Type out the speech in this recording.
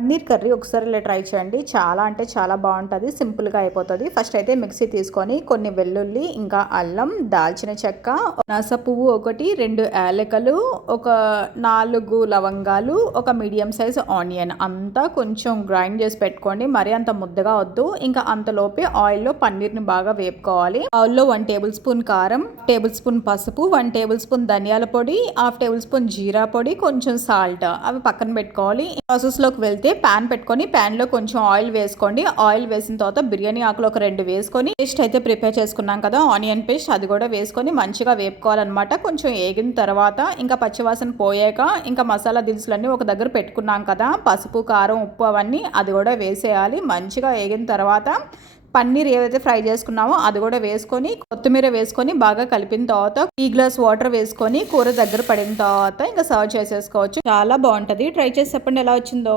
Paneer curry ఒకసారి ఇలా try చేయండి. చాలా అంటే చాలా బాగుంటుంది, సింపుల్గా అయిపోతుంది. ఫస్ట్ అయితే మిక్సీ తీసుకొని కొన్ని వెల్లుల్లి, ఇంకా అల్లం, దాల్చిన చెక్క, నాస పువ్వు ఒకటి, 2 యాలకులు, ఒక 4 లవంగాలు, ఒక మీడియం సైజ్ ఆనియన్ అంతా కొంచెం గ్రైండ్ చేసి పెట్టుకోండి. మరీ అంత ముద్దగా వద్దు. ఇంకా అంతలోపే ఆయిల్లో పన్నీర్ని బాగా వేపుకోవాలి. ఆయిల్లో 1 టేబుల్ స్పూన్ కారం, టేబుల్ స్పూన్ పసుపు, 1 టేబుల్ స్పూన్ ధనియాల పొడి, 1/2 టేబుల్ స్పూన్ జీరా పొడి, కొంచెం సాల్ట్ అవి పక్కన పెట్టుకోవాలి. ప్రాసెస్లోకి వెళ్తే ప్యాన్ పెట్టుకొని ప్యాన్లో కొంచెం ఆయిల్ వేసుకోండి. ఆయిల్ వేసిన తర్వాత బిర్యానీ ఆకులు ఒక 2 వేసుకొని పేస్ట్ అయితే ప్రిపేర్ చేసుకున్నాం కదా, ఆనియన్ పేస్ట్, అది కూడా వేసుకొని మంచిగా వేపుకోవాలన్నమాట. కొంచెం వేగిన తర్వాత ఇంకా పచ్చివాసన పోయాక ఇంకా మసాలా దినుసులన్నీ ఒక దగ్గర పెట్టుకున్నాం కదా, పసుపు, కారం, ఉప్పు అవన్నీ అది కూడా వేసేయాలి. మంచిగా వేగిన తర్వాత పన్నీర్ ఏదైతే ఫ్రై చేసుకున్నామో అది కూడా వేసుకొని కొత్తిమీర వేసుకొని బాగా కలిపిన తర్వాత ఈ గ్లాస్ వాటర్ వేసుకొని కూర దగ్గర పడిన తర్వాత ఇంకా సర్వ్ చేసేసుకోవచ్చు. చాలా బాగుంటుంది. ట్రై చేసి చెప్పండి ఎలా వచ్చిందో.